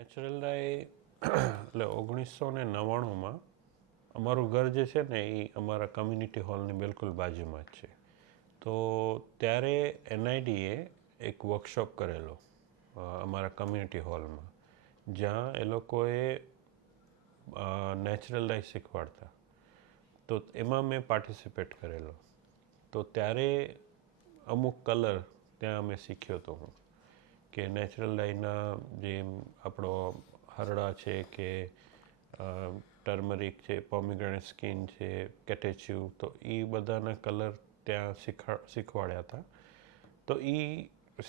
Natural ડાય એટલે 1999માં અમારું ઘર જે છે ને એ અમારા કમ્યુનિટી હોલની બિલકુલ બાજુમાં જ છે. તો ત્યારે NIDએ એક વર્કશોપ કરેલો અમારા કમ્યુનિટી હોલમાં, જ્યાં એ લોકોએ નેચરલ ડાય શીખવાડતા. તો એમાં મેં પાર્ટિસિપેટ કરેલો. તો ત્યારે અમુક કલર ત્યાં અમે શીખ્યો હતો હું, કે નેચરલ ડાયના જે આપણો હરડા છે કે ટર્મરિક છે, પોમીગ્રેનેટ સ્કિન છે, કેટેચ્યુ, તો એ બધાના કલર ત્યાં શીખવાડ્યા હતા. તો એ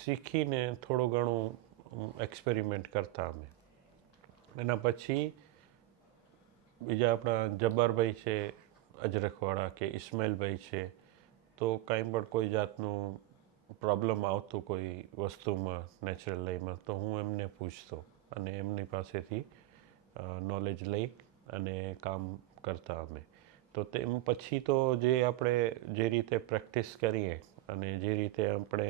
શીખીને થોડું ઘણું એક્સપેરિમેન્ટ કરતા અમે. એના પછી બીજા આપણા જબ્બારભાઈ છે અજરખવાળા, કે ઇસ્માઇલભાઈ છે, તો કાંઈ પણ કોઈ જાતનું પ્રોબ્લેમ આવતું કોઈ વસ્તુમાં નેચરલ ડાયમાં, તો હું એમને પૂછતો અને એમની પાસેથી નોલેજ લઈ અને કામ કરતા અમે. તો તેમ પછી તો જે આપણે જે રીતે પ્રેક્ટિસ કરીએ અને જે રીતે આપણે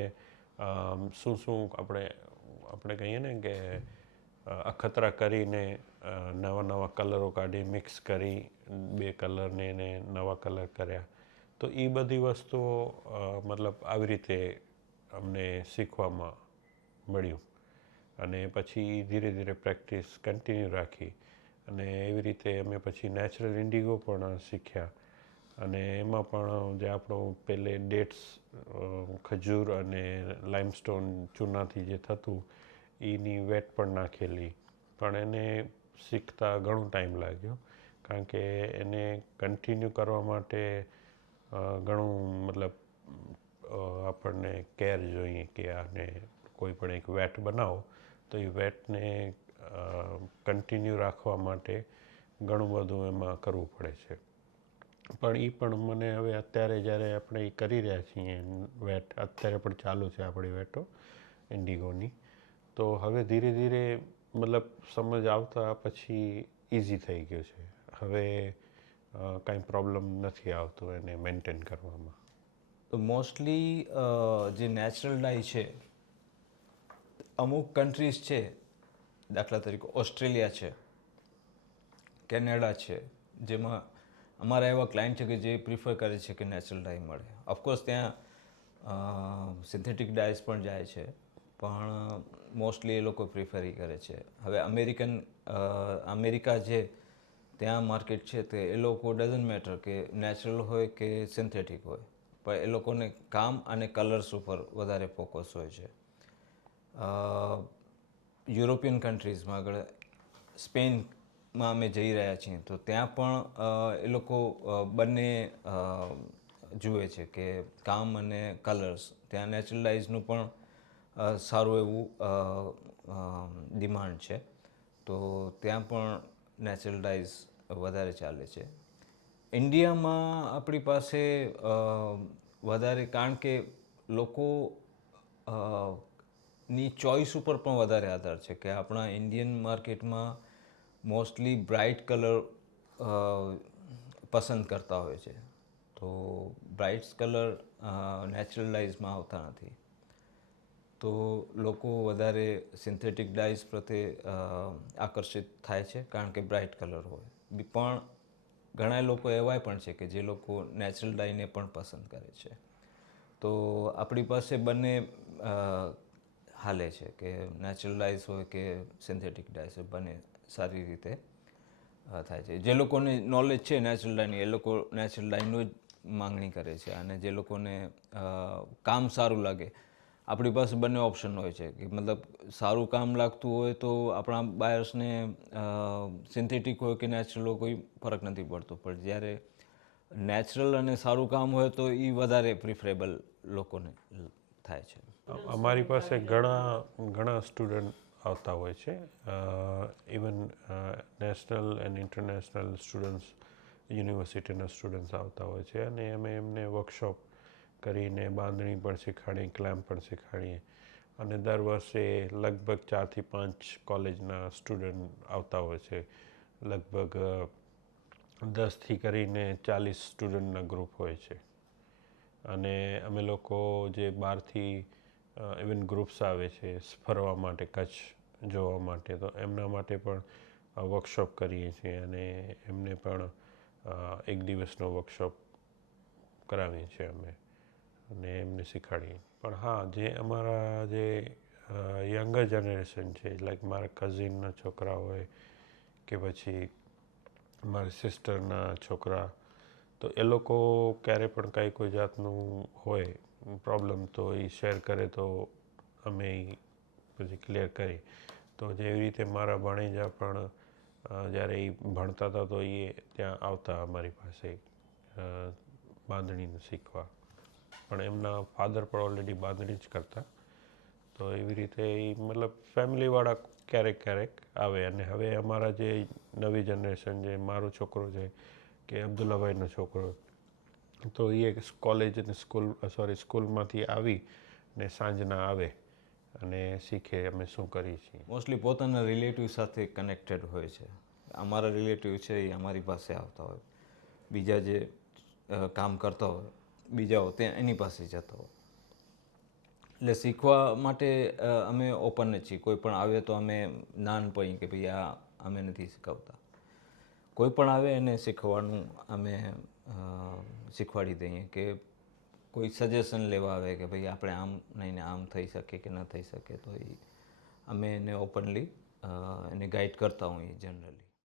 શું આપણે કહીએ ને કે અખતરા કરીને નવા નવા કલરો કાઢી મિક્સ કરી બે કલરને એને નવા કલર કર્યા, તો એ બધી વસ્તુઓ મતલબ આવી રીતે અમને શીખવામાં મળ્યું. અને પછી ધીરે ધીરે પ્રેક્ટિસ કન્ટિન્યુ રાખી અને એવી રીતે અમે પછી નેચરલ ઇન્ડિગો પણ શીખ્યા. અને એમાં પણ જે આપણો પહેલે ડેટ્સ, ખજૂર અને લાઇમસ્ટોન ચૂનાથી જે થતું એની વેટ પણ નાખેલી. પણ એને શીખતા ઘણો ટાઈમ લાગ્યો, કારણ કે એને કન્ટિન્યુ કરવા માટે ઘણું મતલબ આપણને કેર જોઈએ કે આને કોઈ પણ એક વેટ બનાવો તો એ વેટને કન્ટિન્યુ રાખવા માટે ઘણું બધું એમાં કરવું પડે છે. પણ એ પણ મને હવે અત્યારે જ્યારે આપણે એ કરી રહ્યા છીએ વેટ, અત્યારે પણ ચાલુ છે આપણી વેટો ઇન્ડિગોની, તો હવે ધીરે ધીરે મતલબ સમજ આવતા પછી ઇઝી થઈ ગયું છે. હવે કાંઈ પ્રોબ્લેમ નથી આવતો એને મેન્ટેન કરવામાં. તો મોસ્ટલી જે નેચરલ ડાય છે, અમુક કન્ટ્રીઝ છે, દાખલા તરીકે ઓસ્ટ્રેલિયા છે, કેનેડા છે, જેમાં અમારા એવા ક્લાયન્ટ છે કે જે પ્રિફર કરે છે કે નેચરલ ડાય મળે. ઓફકોર્સ ત્યાં સિન્થેટિક ડાયસ પણ જાય છે, પણ મોસ્ટલી એ લોકો પ્રિફર કરે છે. હવે અમેરિકા જે ત્યાં માર્કેટ છે, તે એ લોકો ડઝન્ટ મેટર કે નેચરલ હોય કે સિન્થેટિક હોય, પણ એ લોકોને કામ અને કલર્સ ઉપર વધારે ફોકસ હોય છે. યુરોપિયન કન્ટ્રીઝમાં આગળ સ્પેનમાં અમે જઈ રહ્યા છીએ, તો ત્યાં પણ એ લોકો બંને જુએ છે કે કામ અને કલર્સ. ત્યાં નેચરલ ડાયઝનું પણ સારું એવું ડિમાન્ડ છે, તો ત્યાં પણ નેચરલ ડાયઝ વધારે ચાલે છે. ઇન્ડિયામાં આપણી પાસે વધારે, કારણ કે લોકો ની ચોઈસ ઉપર પણ વધારે આધાર છે કે આપણા ઇન્ડિયન માર્કેટમાં મોસ્ટલી બ્રાઇટ કલર પસંદ કરતા હોય છે. તો બ્રાઇટ્સ કલર નેચરલ ડાયઝમાં આવતા નથી, તો લોકો વધારે સિન્થેટિક ડાયઝ પ્રત્યે આકર્ષિત થાય છે, કારણ કે બ્રાઇટ કલર હોય. પણ ઘણા લોકો એવાય પણ છે કે જે લોકો નેચરલ ડાયને પણ પસંદ કરે છે. તો આપણી પાસે બંને હાલે છે કે નેચરલ ડાયસ હોય કે સિન્થેટિક ડાયસ હોય, બંને સારી રીતે થાય છે. જે લોકોને નોલેજ છે નેચરલ ડાયની, એ લોકો નેચરલ ડાયનું જ માંગણી કરે છે. અને જે લોકોને કામ સારું લાગે, આપણી પાસે બંને ઓપ્શન હોય છે કે મતલબ સારું કામ લાગતું હોય તો આપણા બાયર્સને સિન્થેટિક હોય કે નેચરલ હોય કોઈ ફરક નથી પડતો, પણ જ્યારે નેચરલ અને સારું કામ હોય તો એ વધારે પ્રિફરેબલ લોકોને થાય છે. અમારી પાસે ઘણા સ્ટુડન્ટ આવતા હોય છે, even national and international students, યુનિવર્સિટીના સ્ટુડન્ટ્સ આવતા હોય છે. અને અમે એમને વર્કશોપ કરીને બાંધણી પણ શીખવાડીએ, ક્લેમ્પ પણ શીખવાડીએ. અને દર વર્ષે લગભગ 4 થી 5 કોલેજના સ્ટુડન્ટ આવતા હોય છે. લગભગ 10થી કરીને 40 સ્ટુડન્ટના ગ્રુપ હોય છે. અને અમે લોકો જે બહારથી ઇવન ગ્રુપ્સ આવે છે ફરવા માટે કચ્છ, જોવા માટે, તો એમના માટે પણ વર્કશોપ કરીએ છીએ અને એમને પણ એક દિવસનો વર્કશોપ કરાવીએ છીએ અમે અને એમને શીખવાડીએ. પણ હા, જે અમારા જે યંગર જનરેશન છે, લાઈક મારા કઝિનના છોકરા હોય કે પછી મારી સિસ્ટરના છોકરા, તો એ લોકો ક્યારે પણ કાંઈ કોઈ જાતનું હોય પ્રોબ્લેમ તો એ શેર કરે તો અમે એ પછી ક્લિયર કરી. તો જેવી રીતે મારા ભાણેજા પણ જ્યારે એ ભણતા હતા તો એ ત્યાં આવતા અમારી પાસે બાંધણીનું શીખવા. પણ એમના ફાધર પણ ઓલરેડી બાંધણી જ કરતા, તો એવી રીતે એ મતલબ ફેમિલીવાળા ક્યારેક આવે. અને હવે અમારા જે નવી જનરેશન, જે મારો છોકરો છે કે અબ્દુલ્લાભાઈનો છોકરો, તો એ કોલેજ અને સ્કૂલમાંથી આવી ને સાંજના આવે અને શીખે અમે શું કરીએ છીએ. મોસ્ટલી પોતાના રિલેટિવ સાથે કનેક્ટેડ હોય છે. અમારા રિલેટિવ છે એ અમારી પાસે આવતા હોય, બીજા જે કામ કરતા હોય બીજાઓ ત્યાં એની પાસે જતા હોય. એટલે શીખવા માટે અમે ઓપન જ છીએ. કોઈ પણ આવે તો અમે ના ન પડીએ કે ભાઈ આ અમે નથી શીખવતા. કોઈ પણ આવે એને શીખવાનું અમે શીખવાડી દઈએ. કે કોઈ સજેશન લેવા આવે કે ભાઈ આપણે આમ નહીં ને આમ થઈ શકે કે ન થઈ શકે, તો એ અમે એને ઓપનલી એને ગાઈડ કરતા હોઈએ જનરલી.